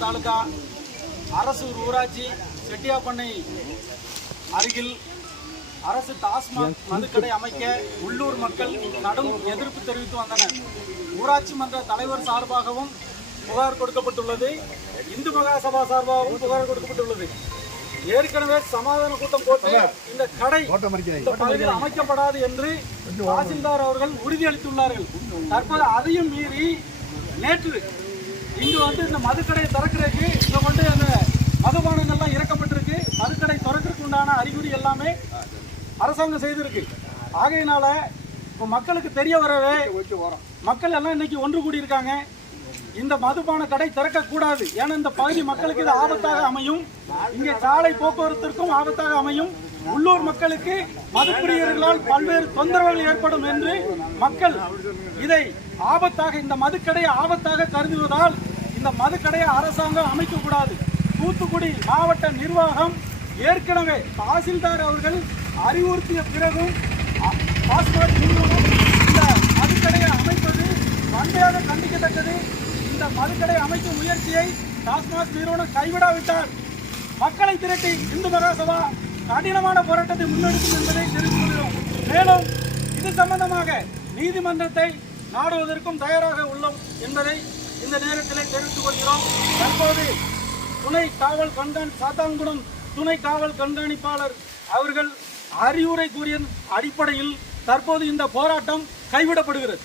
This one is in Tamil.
குன்றம் தாலுகா அரசூர் ஊராட்சி செட்டியாப்பண்ணை அருகில் அரசு டாஸ்மாக் மதுக்கடை அமைக்க உள்ளூர் மக்கள் கடும் எதிர்ப்பு தெரிவித்து வந்தனர். ஊராட்சி மன்ற தலைவர் சார்பாகவும் புகார் கொடுக்கப்பட்டுள்ளது, இந்து மகாசபா சார்பாகவும் புகார் கொடுக்கப்பட்டுள்ளது. ஏற்கனவே சமாதான கூட்டம் போட்டு இந்த கடை இந்த பகுதியில் அமைக்கப்படாது என்று தாசில்தார் அவர்கள் உறுதியளித்துள்ளார்கள். தற்போது அதையும் மீறி நேற்று இங்கு இந்த மதுக்கடையை திறக்கிறதுக்கு இங்க அந்த மதுபானங்கள்லாம் இறக்கப்பட்டிருக்கு. மதுக்கடை திறக்கிறதுக்கு உண்டான அறிகுறி எல்லாமே அரசாங்கம் செய்திருக்கு. ஆகையினால இப்போ மக்களுக்கு தெரிய வரவே மக்கள் எல்லாம் இன்னைக்கு ஒன்று கூடியிருக்காங்க. இந்த மதுபான கடை திறக்கக்கூடாது, ஏன்னா இந்த பகுதி மக்களுக்கு இது ஆபத்தாக அமையும், இங்கே சாலை போக்குவரத்திற்கும் ஆபத்தாக அமையும், உள்ளூர் மக்களுக்கு மதுப்பிரியர்களால் பல்வேறு தொந்தரவுகள் ஏற்படும் என்று மக்கள் இதை ஆபத்தாக இந்த மதுக்கடையை ஆபத்தாக கருதுவதால் இந்த மதுக்கடையை அரசாங்கம் அமைக்கக்கூடாது. தூத்துக்குடி மாவட்ட நிர்வாகம் ஏற்கனவே தாசில்தார் அவர்கள் அறிவுறுத்திய பிறகும் இந்த மதுக்கடையை அமைப்பது வன்மையாக கண்டிக்கத்தக்கது. இந்த மதுக்கடை அமைக்கும் முயற்சியை டாஸ்மாக் நிறுவனம் கைவிடாவிட்டால் மக்களை திரட்டி இந்து மகாசபா கடினமான போராட்டத்தை முன்னெடுக்கும் என்பதை தெரிவித்துக் கொள்கிறோம். மேலும் இது சம்பந்தமாக நீதிமன்றத்தை நாடுவதற்கும் தயாராக உள்ளோம் என்பதை இந்த நேரத்தில் தெரிவித்துக் கொள்கிறோம். தற்போது சாத்தான்குளம் துணை காவல் கண்காணிப்பாளர் அவர்கள் அறிவுரை கூறிய அடிப்படையில் தற்போது இந்த போராட்டம் கைவிடப்படுகிறது.